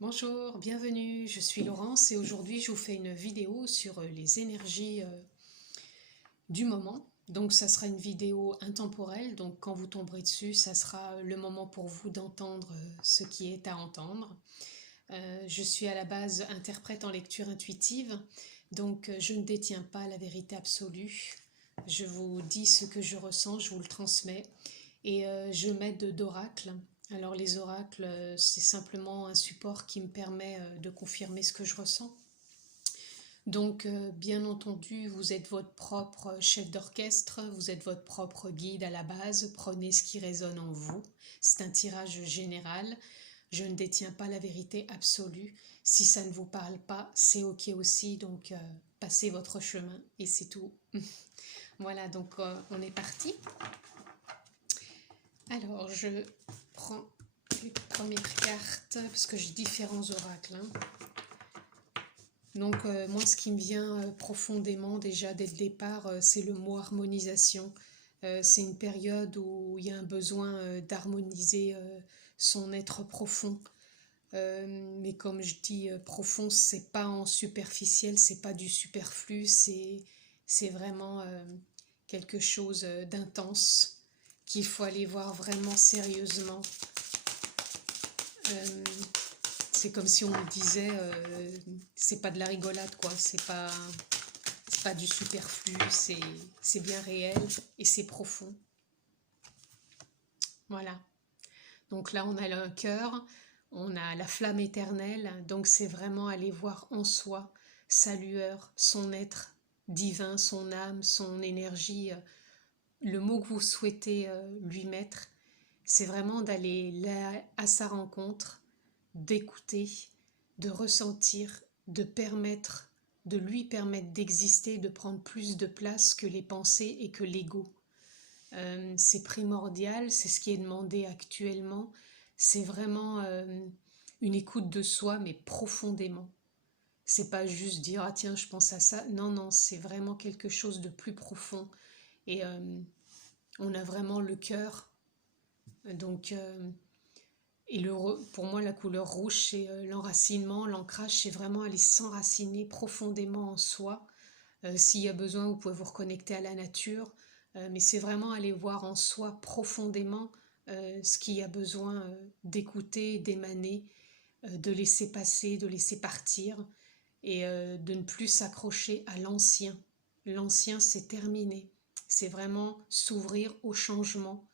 Bonjour, bienvenue, je suis Laurence et aujourd'hui je vous fais une vidéo sur les énergies du moment. Donc ça sera une vidéo intemporelle, donc quand vous tomberez dessus, ça sera le moment pour vous d'entendre ce qui est à entendre. Je suis à la base interprète en lecture intuitive, donc je ne détiens pas la vérité absolue. Je vous dis ce que je ressens, je vous le transmets et je m'aide d'oracles. Alors les oracles, c'est simplement un support qui me permet de confirmer ce que je ressens. Donc bien entendu, vous êtes votre propre chef d'orchestre, vous êtes votre propre guide à la base, prenez ce qui résonne en vous. C'est un tirage général, je ne détiens pas la vérité absolue. Si ça ne vous parle pas, c'est ok aussi, donc passez votre chemin et c'est tout. Voilà, donc on est parti. Alors, je prends les premières cartes, parce que j'ai différents oracles. Donc, moi, ce qui me vient profondément, déjà, dès le départ, c'est le mot harmonisation. C'est une période où il y a un besoin d'harmoniser son être profond. Mais comme je dis, profond, c'est pas en superficiel, c'est pas du superflu, c'est vraiment quelque chose d'intense qu'il faut aller voir vraiment sérieusement. Euh, c'est comme si on me disait, c'est pas de la rigolade, quoi. C'est pas du superflu, c'est bien réel et c'est profond. Voilà. Donc là, on a un cœur, on a la flamme éternelle. Donc c'est vraiment aller voir en soi sa lueur, son être divin, son âme, son énergie. Le mot que vous souhaitez lui mettre, c'est vraiment d'aller là à sa rencontre, d'écouter, de ressentir, de lui permettre d'exister, de prendre plus de place que les pensées et que l'ego. C'est primordial, c'est ce qui est demandé actuellement. C'est vraiment une écoute de soi, mais profondément. C'est pas juste dire ah tiens je pense à ça. Non non, c'est vraiment quelque chose de plus profond. Et on a vraiment le cœur. Donc et pour moi, la couleur rouge, c'est l'enracinement, l'ancrage, c'est vraiment aller s'enraciner profondément en soi. S'il y a besoin, vous pouvez vous reconnecter à la nature, mais c'est vraiment aller voir en soi profondément ce qu'il y a besoin d'écouter, d'émaner, de laisser passer, de laisser partir, et de ne plus s'accrocher à l'ancien. L'ancien, c'est terminé. C'est vraiment s'ouvrir au changement.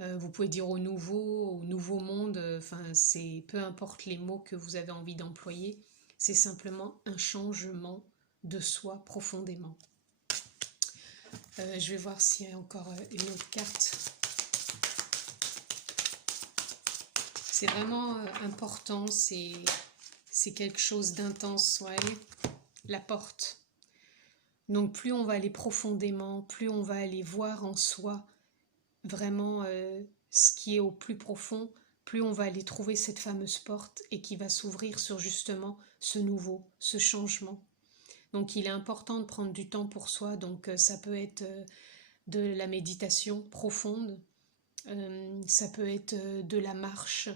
Vous pouvez dire au nouveau monde, enfin c'est peu importe les mots que vous avez envie d'employer, c'est simplement un changement de soi profondément. Je vais voir s'il y a encore une autre carte. C'est vraiment important, c'est quelque chose d'intense, ouais. La porte. Donc plus on va aller profondément, plus on va aller voir en soi vraiment ce qui est au plus profond, plus on va aller trouver cette fameuse porte et qui va s'ouvrir sur justement ce nouveau, ce changement. Donc il est important de prendre du temps pour soi, donc ça peut être de la méditation profonde, ça peut être de la marche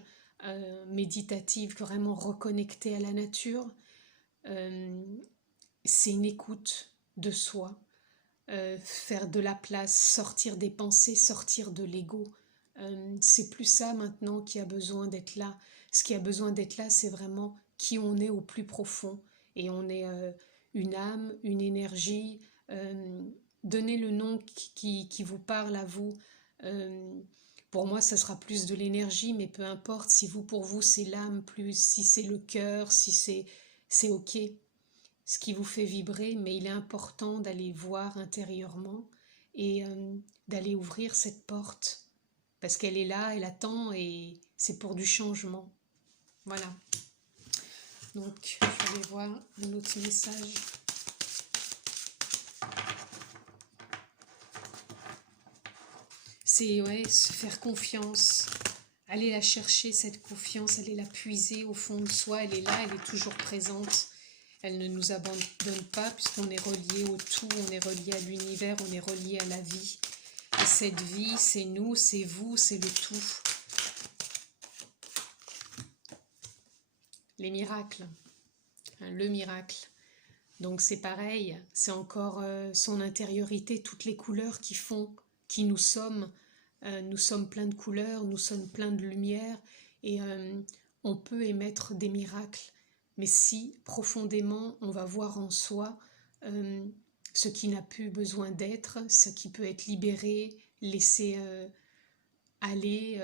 méditative, vraiment reconnectée à la nature. C'est une écoute de soi, faire de la place, sortir des pensées, sortir de l'ego. C'est plus ça maintenant qui a besoin d'être là. Ce qui a besoin d'être là, c'est vraiment qui on est au plus profond. Et on est une âme, une énergie. Donnez le nom qui vous parle à vous. Euh, pour moi, ça sera plus de l'énergie, mais peu importe si vous, pour vous, c'est l'âme, plus si c'est le cœur, si c'est ok, ce qui vous fait vibrer, mais il est important d'aller voir intérieurement et d'aller ouvrir cette porte parce qu'elle est là, elle attend et c'est pour du changement. Voilà. Donc, je vais voir un autre message. C'est ouais, se faire confiance. Aller la chercher, cette confiance, aller la puiser au fond de soi. Elle est là, elle est toujours présente. Elle ne nous abandonne pas puisqu'on est relié au tout, on est relié à l'univers, on est relié à la vie. Et cette vie, c'est nous, c'est vous, c'est le tout. les miracles, hein, le miracle. Donc c'est pareil, c'est encore son intériorité, toutes les couleurs qui font qui nous sommes. Nous sommes pleins de couleurs, nous sommes pleins de lumière et on peut émettre des miracles. Mais si profondément on va voir en soi ce qui n'a plus besoin d'être, ce qui peut être libéré, laissé aller,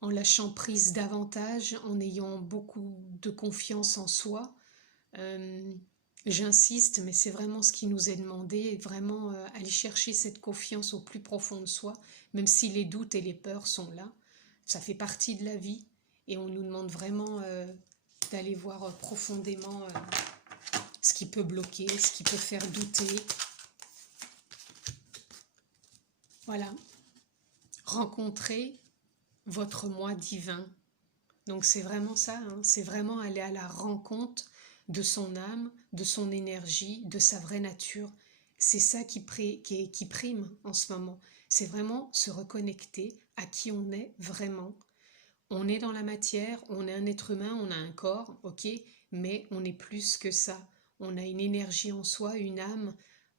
en lâchant prise davantage, en ayant beaucoup de confiance en soi. J'insiste, mais c'est vraiment ce qui nous est demandé, vraiment aller chercher cette confiance au plus profond de soi, même si les doutes et les peurs sont là. Ça fait partie de la vie et on nous demande vraiment d'aller voir profondément ce qui peut bloquer, ce qui peut faire douter. Voilà. Rencontrer votre moi divin. Donc c'est vraiment ça, hein, c'est vraiment aller à la rencontre de son âme, de son énergie, de sa vraie nature. C'est ça qui prime en ce moment. C'est vraiment se reconnecter à qui on est vraiment. On est dans la matière, on est un être humain, on a un corps, ok, mais on est plus que ça. On a une énergie en soi, une âme,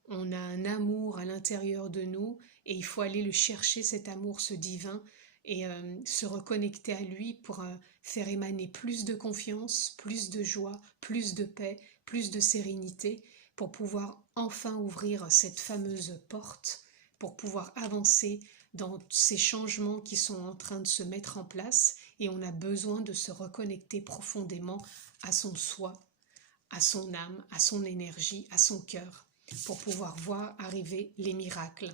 on a un amour à l'intérieur de nous et il faut aller le chercher, cet amour, ce divin, et se reconnecter à lui pour faire émaner plus de confiance, plus de joie, plus de paix, plus de sérénité, pour pouvoir enfin ouvrir cette fameuse porte, pour pouvoir avancer dans ces changements qui sont en train de se mettre en place, et on a besoin de se reconnecter profondément à son soi, à son âme, à son énergie, à son cœur, pour pouvoir voir arriver les miracles.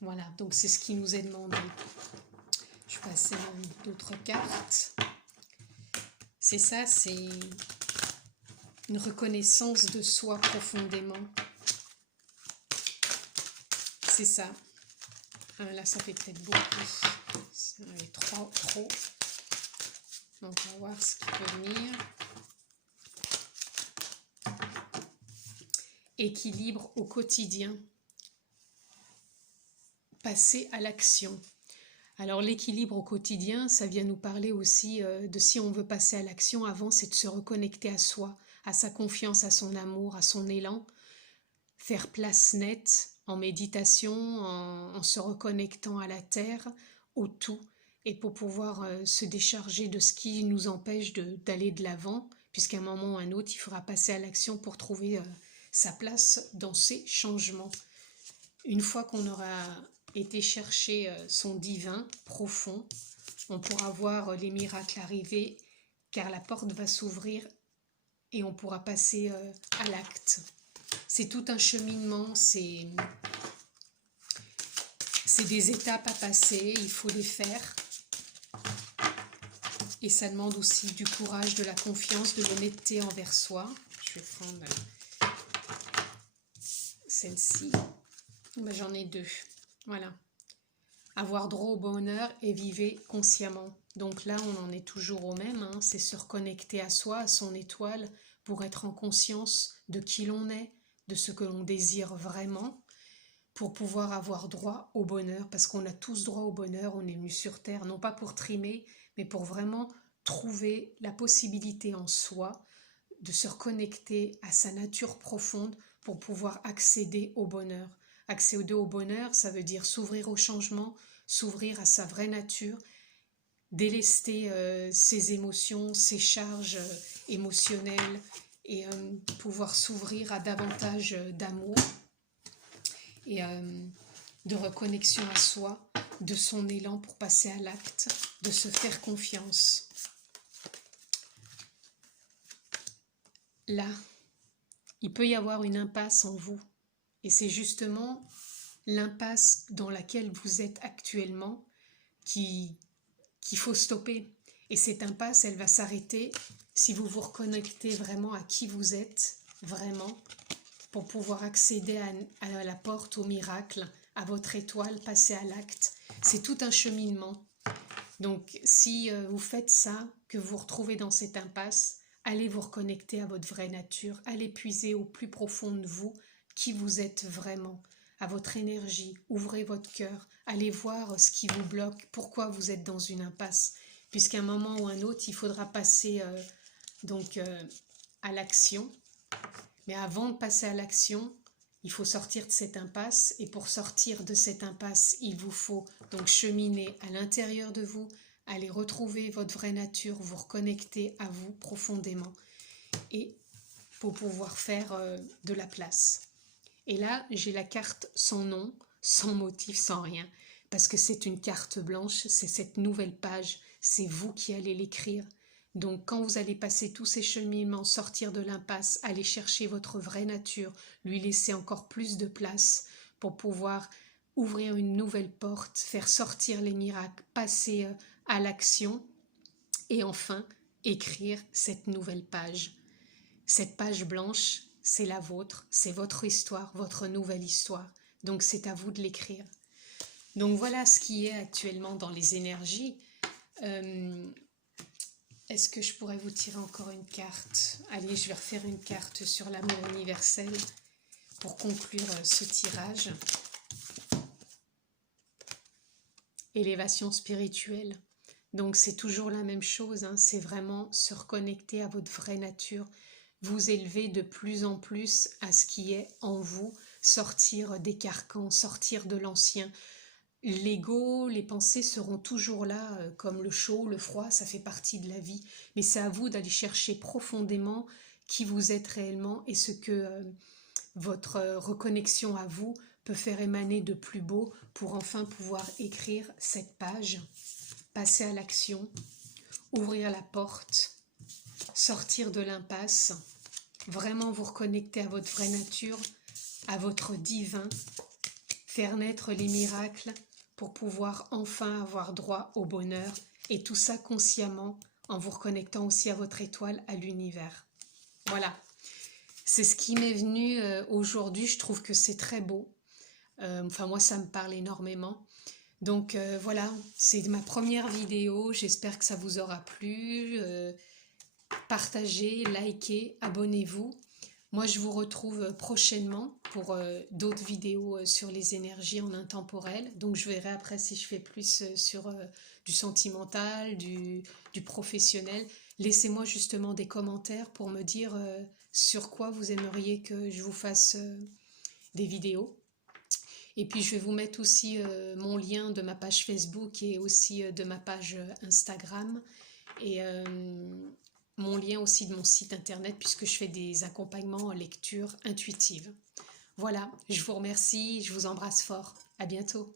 Voilà, donc c'est ce qui nous est demandé. Je vais passer d'autres cartes. C'est ça, c'est une reconnaissance de soi profondément. C'est ça. Là, ça fait peut-être beaucoup. Ça est trop. Donc, on va voir ce qui peut venir. Équilibre au quotidien. Passer à l'action. Alors l'équilibre au quotidien, ça vient nous parler aussi de si on veut passer à l'action, avant c'est de se reconnecter à soi, à sa confiance, à son amour, à son élan, faire place nette en méditation, en se reconnectant à la terre, au tout, et pour pouvoir se décharger de ce qui nous empêche d'aller de l'avant, puisqu'à un moment ou un autre, il faudra passer à l'action pour trouver sa place dans ces changements. Une fois qu'on aura été chercher son divin profond, on pourra voir les miracles arriver, car la porte va s'ouvrir et on pourra passer à l'acte. C'est tout un cheminement, c'est des étapes à passer, il faut les faire. Et ça demande aussi du courage, de la confiance, de l'honnêteté envers soi. Je vais prendre celle-ci. Ben, j'en ai deux. Voilà. Avoir droit au bonheur et vivre consciemment. Donc là, on en est toujours au même, hein, c'est se reconnecter à soi, à son étoile, pour être en conscience de qui l'on est, de ce que l'on désire vraiment, pour pouvoir avoir droit au bonheur, parce qu'on a tous droit au bonheur, on est venu sur Terre, non pas pour trimer, mais pour vraiment trouver la possibilité en soi de se reconnecter à sa nature profonde pour pouvoir accéder au bonheur. Accéder au bonheur, ça veut dire s'ouvrir au changement, s'ouvrir à sa vraie nature, délester ses émotions, ses charges émotionnelles et pouvoir s'ouvrir à davantage d'amour et de reconnexion à soi, de son élan pour passer à l'acte, de se faire confiance. Là, il peut y avoir une impasse en vous. Et c'est justement l'impasse dans laquelle vous êtes actuellement qu'il faut stopper. Et cette impasse, elle va s'arrêter si vous vous reconnectez vraiment à qui vous êtes, vraiment, pour pouvoir accéder à la porte, au miracle, à votre étoile, passer à l'acte. C'est tout un cheminement. Donc, si vous faites ça, que vous vous retrouvez dans cette impasse, allez vous reconnecter à votre vraie nature, allez puiser au plus profond de vous qui vous êtes vraiment, à votre énergie, ouvrez votre cœur, allez voir ce qui vous bloque, pourquoi vous êtes dans une impasse, puisqu'à un moment ou un autre, il faudra passer donc à l'action. Mais avant de passer à l'action, il faut sortir de cette impasse. Et pour sortir de cette impasse, il vous faut donc cheminer à l'intérieur de vous, aller retrouver votre vraie nature, vous reconnecter à vous profondément et pour pouvoir faire de la place. Et là, j'ai la carte sans nom, sans motif, sans rien. Parce que c'est une carte blanche, c'est cette nouvelle page, c'est vous qui allez l'écrire. Donc quand vous allez passer tous ces cheminements, sortir de l'impasse, aller chercher votre vraie nature, lui laisser encore plus de place pour pouvoir ouvrir une nouvelle porte, faire sortir les miracles, passer à l'action et enfin écrire cette nouvelle page. Cette page blanche, c'est la vôtre, c'est votre histoire, votre nouvelle histoire. Donc c'est à vous de l'écrire. Donc voilà ce qui est actuellement dans les énergies. Est-ce que je pourrais vous tirer encore une carte? Allez, je vais refaire une carte sur l'amour universel pour conclure ce tirage. Élévation spirituelle. Donc c'est toujours la même chose, hein, c'est vraiment se reconnecter à votre vraie nature, vous élever de plus en plus à ce qui est en vous, sortir des carcans, sortir de l'ancien. L'ego, les pensées seront toujours là, comme le chaud, le froid, ça fait partie de la vie. Mais c'est à vous d'aller chercher profondément qui vous êtes réellement et ce que votre reconnexion à vous peut faire émaner de plus beau pour enfin pouvoir écrire cette page, passer à l'action, ouvrir la porte, sortir de l'impasse, vraiment vous reconnecter à votre vraie nature, à votre divin, faire naître les miracles pour pouvoir enfin avoir droit au bonheur et tout ça consciemment en vous reconnectant aussi à votre étoile, à l'univers. Voilà, c'est ce qui m'est venu aujourd'hui, je trouve que c'est très beau. Enfin moi ça me parle énormément. Donc voilà, c'est ma première vidéo, j'espère que ça vous aura plu. Partagez, likez, abonnez-vous. Moi, je vous retrouve prochainement pour d'autres vidéos sur les énergies en intemporel. Donc, je verrai après si je fais plus sur du sentimental, du professionnel. Laissez-moi justement des commentaires pour me dire sur quoi vous aimeriez que je vous fasse des vidéos. Et puis, je vais vous mettre aussi mon lien de ma page Facebook et aussi de ma page Instagram. Et mon lien aussi de mon site internet puisque je fais des accompagnements en lecture intuitive. Voilà, je vous remercie, je vous embrasse fort. À bientôt.